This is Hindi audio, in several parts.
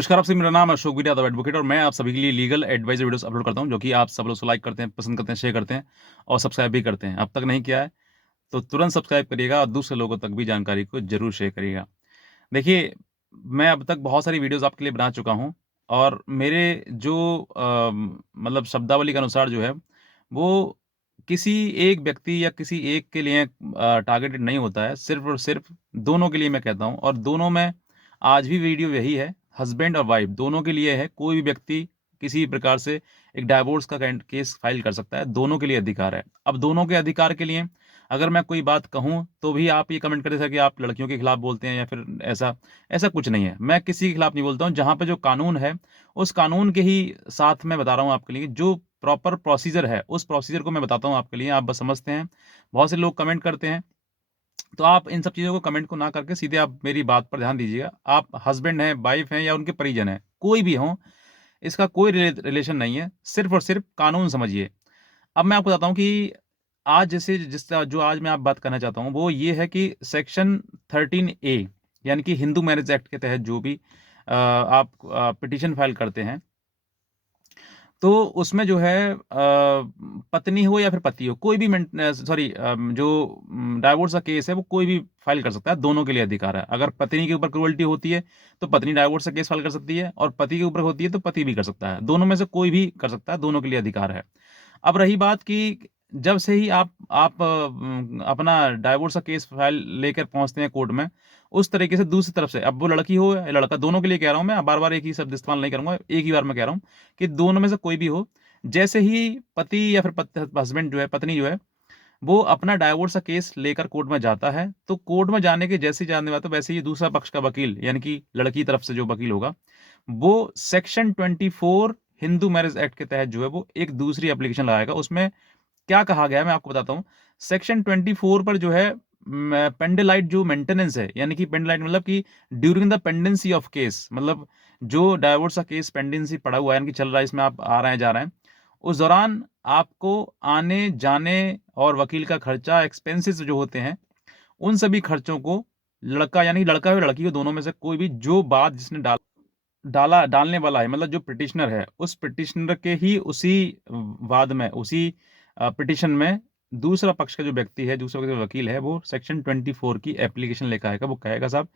नमस्कार, आपसे मेरा नाम है अशोक वीर यादव एडवोकेट और मैं आप सभी के लिए लीगल एडवाइज़र वीडियोज़ अपलोड करता हूँ, जो कि आप सब लोग लाइक करते हैं, पसंद करते हैं, शेयर करते हैं और सब्सक्राइब भी करते हैं। अब तक नहीं किया है, तो तुरंत सब्सक्राइब करिएगा और दूसरे लोगों तक भी जानकारी को ज़रूर शेयर करिएगा। देखिए, मैं अब तक बहुत सारी वीडियोज़ आपके लिए बना चुका हूँ और मेरे जो मतलब शब्दावली के अनुसार जो है, वो किसी एक व्यक्ति या किसी एक के लिए टारगेटेड नहीं होता है, सिर्फ़ और सिर्फ़ दोनों के लिए मैं कहता हूँ और दोनों में आज भी वीडियो यही है, हस्बैंड और वाइफ़ दोनों के लिए है। कोई भी व्यक्ति किसी प्रकार से एक डाइवोर्स का केस फाइल कर सकता है, दोनों के लिए अधिकार है। अब दोनों के अधिकार के लिए अगर मैं कोई बात कहूँ, तो भी आप ये कमेंट कर सकते कि आप लड़कियों के खिलाफ बोलते हैं या फिर ऐसा, ऐसा कुछ नहीं है। मैं किसी के खिलाफ नहीं बोलता हूँ, जहाँ पे जो कानून है, उस कानून के ही साथ मैं बता रहा हूँ आपके लिए, जो प्रॉपर प्रोसीजर है, उस प्रोसीजर को मैं बताता हूँ आपके लिए, आप बस समझते हैं। बहुत से लोग कमेंट करते हैं, तो आप इन सब चीज़ों को कमेंट को ना करके सीधे आप मेरी बात पर ध्यान दीजिएगा। आप हस्बैंड हैं, वाइफ़ हैं या उनके परिजन हैं, कोई भी हों, इसका कोई रिलेशन नहीं है, सिर्फ़ और सिर्फ़ कानून समझिए। अब मैं आपको बताता हूँ कि आज जैसे जो आज मैं आप बात करना चाहता हूँ, वो ये है कि सेक्शन 13 ए यानी कि हिंदू मैरिज एक्ट के तहत जो भी आप पिटीशन फाइल करते हैं, तो उसमें जो है पत्नी हो या फिर पति हो, कोई भी जो डाइवोर्स का केस है, वो कोई भी फाइल कर सकता है, दोनों के लिए अधिकार है। अगर पत्नी के ऊपर क्रूरल्टी होती है, तो पत्नी डाइवोर्स का केस फाइल कर सकती है और पति के ऊपर होती है, तो पति भी कर सकता है। दोनों में से कोई भी कर सकता है, दोनों के लिए अधिकार है। अब रही बात कि जब से ही आप अपना डाइवोर्स का केस फाइल लेकर पहुँचते हैं कोर्ट में, उस तरीके से दूसरी तरफ से, अब वो लड़की हो या लड़का, दोनों के लिए कह रहा हूँ मैं, बार-बार एक ही शब्द इस्तेमाल नहीं करूँगा, एक ही बार में कह रहा हूँ कि दोनों में से कोई भी हो, जैसे ही पति या फिर हस्बैंड जो है, पत्नी जो है, वो अपना डाइवोर्स का केस लेकर कोर्ट में जाता है, तो कोर्ट में जाने के जैसे ही जाने वाला, तो वैसे ही दूसरा पक्ष का वकील, यानी कि लड़की की तरफ से जो वकील होगा, वो सेक्शन 24 हिंदू मैरिज एक्ट के तहत जो है, वो एक दूसरी एप्लीकेशन लगाएगा। उसमें क्या कहा गया है मैं आपको बताता हूँ। सेक्शन 24 पर जो है पेंडिलाइट जो मेंटेनेंस है, यानी कि पेंडिलाइट मतलब कि during the pendency of case, मतलब जो डाइवोर्स का केस पेंडेंसी पड़ा हुआ है, यानी कि चल रहा है, इसमें आप आ रहे हैं, जा रहे हैं, उस दौरान आपको आने-जाने और वकील का खर्चा, एक्सपेंसेस जो होते हैं, उन सभी खर्चों को लड़का, यानी लड़का हो लड़की हो, दोनों में से कोई भी जो बात जिसने डालने वाला है, मतलब जो पिटिशनर है, उस पिटिशनर के ही उसी वाद में, उसी पिटिशन में दूसरा पक्ष का जो व्यक्ति है, दूसरा जो वकील है, वो सेक्शन 24 की एप्लीकेशन लेकर आएगा। वो कहेगा साहब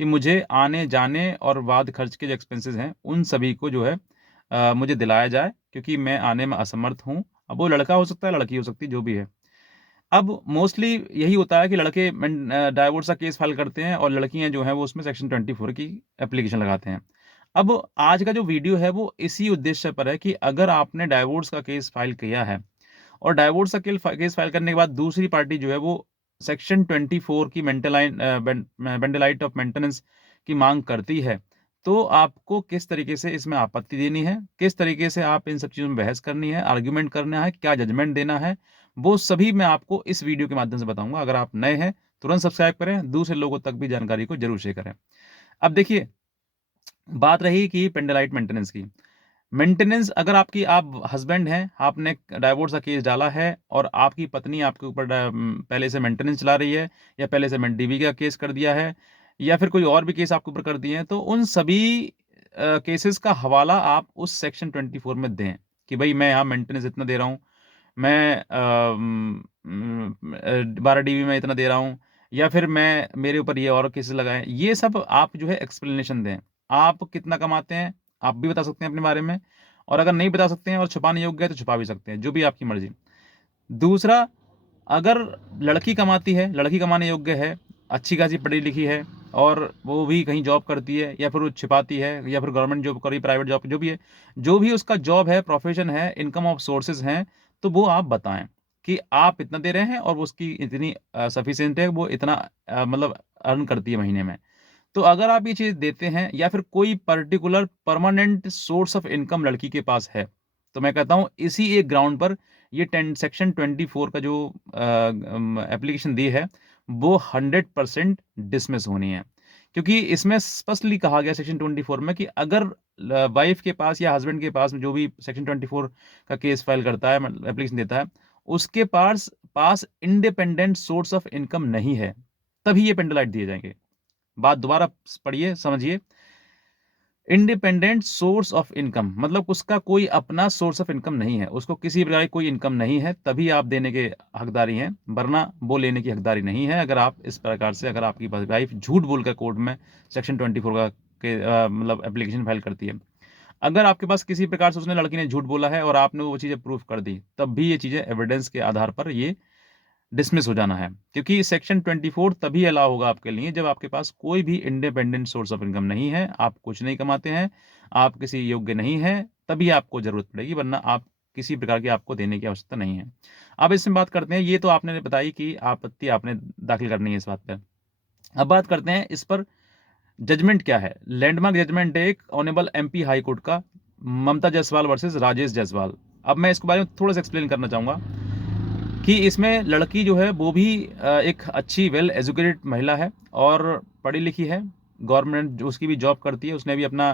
कि मुझे आने-जाने और वाद खर्च के जो एक्सपेंसेस हैं, उन सभी को जो है मुझे दिलाया जाए, क्योंकि मैं आने में असमर्थ हूँ। अब वो लड़का हो सकता है, लड़की हो सकती है, जो भी है। अब मोस्टली यही होता है कि लड़के डाइवोर्स का केस फाइल करते हैं और लड़कियाँ जो हैं, वो उसमें सेक्शन 24 की एप्लीकेशन लगाते हैं। अब आज का जो वीडियो है, वो इसी उद्देश्य पर है कि अगर आपने डाइवोर्स का केस फाइल किया है और डाइवोर्स का केस फाइल करने के बाद दूसरी पार्टी जो है, वो सेक्शन 24 की बेंडेलाइट ऑफ मेंटेनेंस की माँग करती है, तो आपको किस तरीके से इसमें आपत्ति देनी है, किस तरीके से आप इन सब चीज़ों में बहस करनी है, आर्गुमेंट करना है, क्या जजमेंट देना है, वो सभी मैं आपको इस वीडियो के माध्यम से बताऊँगा। अगर आप नए हैं, तुरंत सब्सक्राइब करें, दूसरे लोगों तक भी जानकारी को ज़रूर शेयर करें। अब देखिए, बात रही कि पेंडेलाइट मेंटेनेंस की। मेंटेनेंस, अगर आप हस्बैंड हैं, आपने डाइवोर्स का केस डाला है और आपकी पत्नी आपके ऊपर पहले से मेंटेनेंस चला रही है या पहले से डीवी का केस कर दिया है या फिर कोई और भी केस आपके ऊपर कर दिए हैं, तो उन सभी केसेस का हवाला आप उस सेक्शन 24 में दें कि भई मैं यहाँ मेंटेनेंस इतना दे रहा हूँ, मैं 12 डीवी में इतना दे रहा हूँ या फिर मैं मेरे ऊपर ये और केसेस लगाए हैं। ये सब आप जो है एक्सप्लेनेशन दें। आप कितना कमाते हैं, आप भी बता सकते हैं अपने बारे में, और अगर नहीं बता सकते हैं और छुपाने योग्य है तो छुपा भी सकते हैं, जो भी आपकी मर्ज़ी। दूसरा, अगर लड़की कमाती है, लड़की कमाने योग्य है, अच्छी-खासी पढ़ी-लिखी है और वो भी कहीं जॉब करती है या फिर वो छिपाती है या फिर गवर्नमेंट जॉब कर रही है, प्राइवेट जॉब, जो भी है, जो भी उसका जॉब है, प्रोफ़ेशन है, इनकम ऑफ सोर्सेज़ हैं, तो वो आप बताएँ कि आप इतना दे रहे हैं और वो उसकी इतनी सफिशिएंट है, वो इतना मतलब अर्न करती है महीने में। तो अगर आप ये चीज़ देते हैं या फिर कोई particular permanent source of income लड़की के पास है, तो मैं कहता हूँ इसी एक ग्राउंड पर ये सेक्शन 24 का जो एप्लीकेशन दी है, वो 100% डिसमिस होनी है। क्योंकि इसमें स्पष्टली कहा गया सेक्शन 24 में कि अगर वाइफ के पास या हस्बैंड के पास जो भी सेक्शन 24 का केस फाइल करता है, मतलब एप्लीकेशन देता है, उसके पास पास इंडिपेंडेंट सोर्स ऑफ इनकम नहीं है, तभी ये पेनल्टी दिए जाएँगे। बात दोबारा पढ़िए, समझिए। इंडिपेंडेंट सोर्स ऑफ इनकम, मतलब उसका कोई अपना सोर्स ऑफ इनकम नहीं है, उसको किसी प्रकार की कोई इनकम नहीं है, तभी आप देने के हकदारी हैं, वरना वो लेने की हकदारी नहीं है। अगर आप इस प्रकार से, अगर आपकी वाइफ झूठ बोलकर कोर्ट में सेक्शन 24 का मतलब एप्लीकेशन फाइल करती है, अगर आपके पास किसी प्रकार से उसने, लड़की ने झूठ बोला है और आपने वो चीज़ें प्रूफ कर दी, तब भी ये चीज़ें एविडेंस के आधार पर ये डिसमिस हो जाना है, क्योंकि सेक्शन 24 तभी अलाउ होगा आपके लिए जब आपके पास कोई भी इंडिपेंडेंट सोर्स ऑफ इनकम नहीं है, आप कुछ नहीं कमाते हैं, आप किसी योग्य नहीं हैं, तभी आपको ज़रूरत पड़ेगी, वरना आप किसी प्रकार की आपको देने की आवश्यकता नहीं है। अब इसमें बात करते हैं, ये तो आपने बताई कि आपत्ति आपने दाखिल करनी है इस बात पे। अब बात करते हैं इस पर जजमेंट क्या है। लैंडमार्क जजमेंट है एक ऑनरेबल एमपी हाई कोर्ट का, ममता जायसवाल वर्सेस राजेश जायसवाल। अब मैं इसके बारे में थोड़ा सा एक्सप्लेन करना चाहूँगा कि इसमें लड़की जो है वो भी एक अच्छी वेल एजुकेटेड महिला है और पढ़ी लिखी है, गवर्नमेंट जो उसकी भी जॉब करती है, उसने भी अपना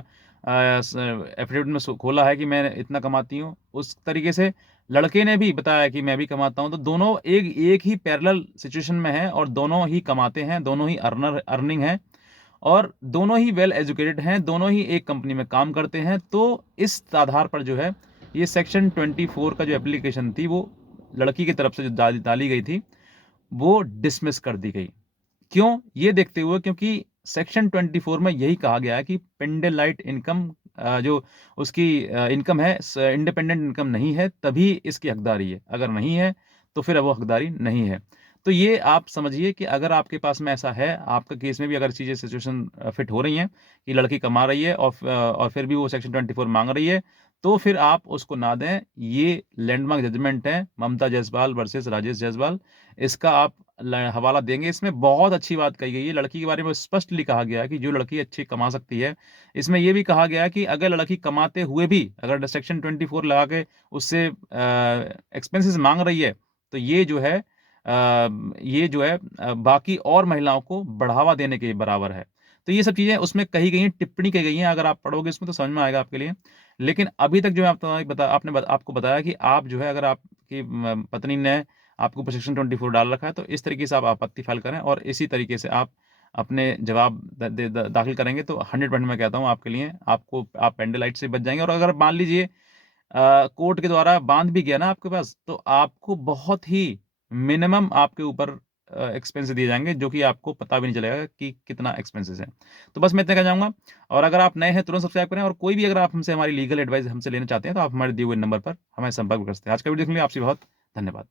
एफिडेविट में खोला है कि मैं इतना कमाती हूँ। उस तरीके से लड़के ने भी बताया कि मैं भी कमाता हूँ, तो दोनों एक ही पैरेलल सिचुएशन में हैं और दोनों ही कमाते हैं, दोनों ही अर्निंग हैं और दोनों ही वेल एजुकेटेड हैं, दोनों ही एक कंपनी में काम करते हैं। तो इस आधार पर जो है ये सेक्शन 24 का जो एप्लीकेशन थी वो लड़की की तरफ से जो डाली गई थी वो डिसमिस कर दी गई। क्यों? ये देखते हुए क्योंकि सेक्शन 24 में यही कहा गया है कि पेंडेलाइट इनकम जो उसकी इनकम है इंडिपेंडेंट इनकम नहीं है, तभी इसकी हकदारी है। अगर नहीं है तो फिर वो हकदारी नहीं है। तो ये आप समझिए कि अगर आपके पास में ऐसा है, आपका केस में भी अगर चीज़ें सिचुएशन फिट हो रही हैं कि लड़की कमा रही है और फिर भी वो सेक्शन 24 माँग रही है, तो फिर आप उसको ना दें। ये लैंडमार्क जजमेंट है ममता जायसवाल वर्सेस राजेश जायसवाल। इसका आप हवाला देंगे। इसमें बहुत अच्छी बात कही गई है, लड़की के बारे में स्पष्टली कहा गया है कि जो लड़की अच्छी कमा सकती है। इसमें ये भी कहा गया है कि अगर लड़की कमाते हुए भी अगर सेक्शन 24 लगा के उससे एक्सपेंसेस मांग रही है, तो ये जो है बाकी और महिलाओं को बढ़ावा देने के बराबर है। तो ये सब चीज़ें उसमें कही गई हैं, टिप्पणी की गई हैं, अगर आप पढ़ोगे इसमें तो समझ में आएगा आपके लिए। लेकिन अभी तक जो है आपको बताया कि आप जो है, अगर आपकी पत्नी ने आपके ऊपर सेक्शन 24 डाल रखा है, तो इस तरीके से आप आपत्ति फाइल करें और इसी तरीके से आप अपने जवाब दाखिल करेंगे तो 100% मैं कहता हूँ आपके लिए, आप पेंडेलाइट से बच जाएँगे। और अगर मान लीजिए कोर्ट के द्वारा बाँध भी गया ना आपके पास, तो आपको बहुत ही मिनिमम आपके ऊपर एक्सपेंस दिए जाएँगे, जो कि आपको पता भी नहीं चलेगा कि कितना एक्सपेंसेस है। तो बस मैं इतना कहना चाहूँगा। और अगर आप नए हैं तुरंत सब्सक्राइब करें और कोई भी अगर आप हमसे हमारी लीगल एडवाइस हमसे लेना चाहते हैं, तो आप हमारे दिए हुए नंबर पर हमें संपर्क कर सकते हैं। आज का वीडियो देखने के लिए आपसे बहुत धन्यवाद।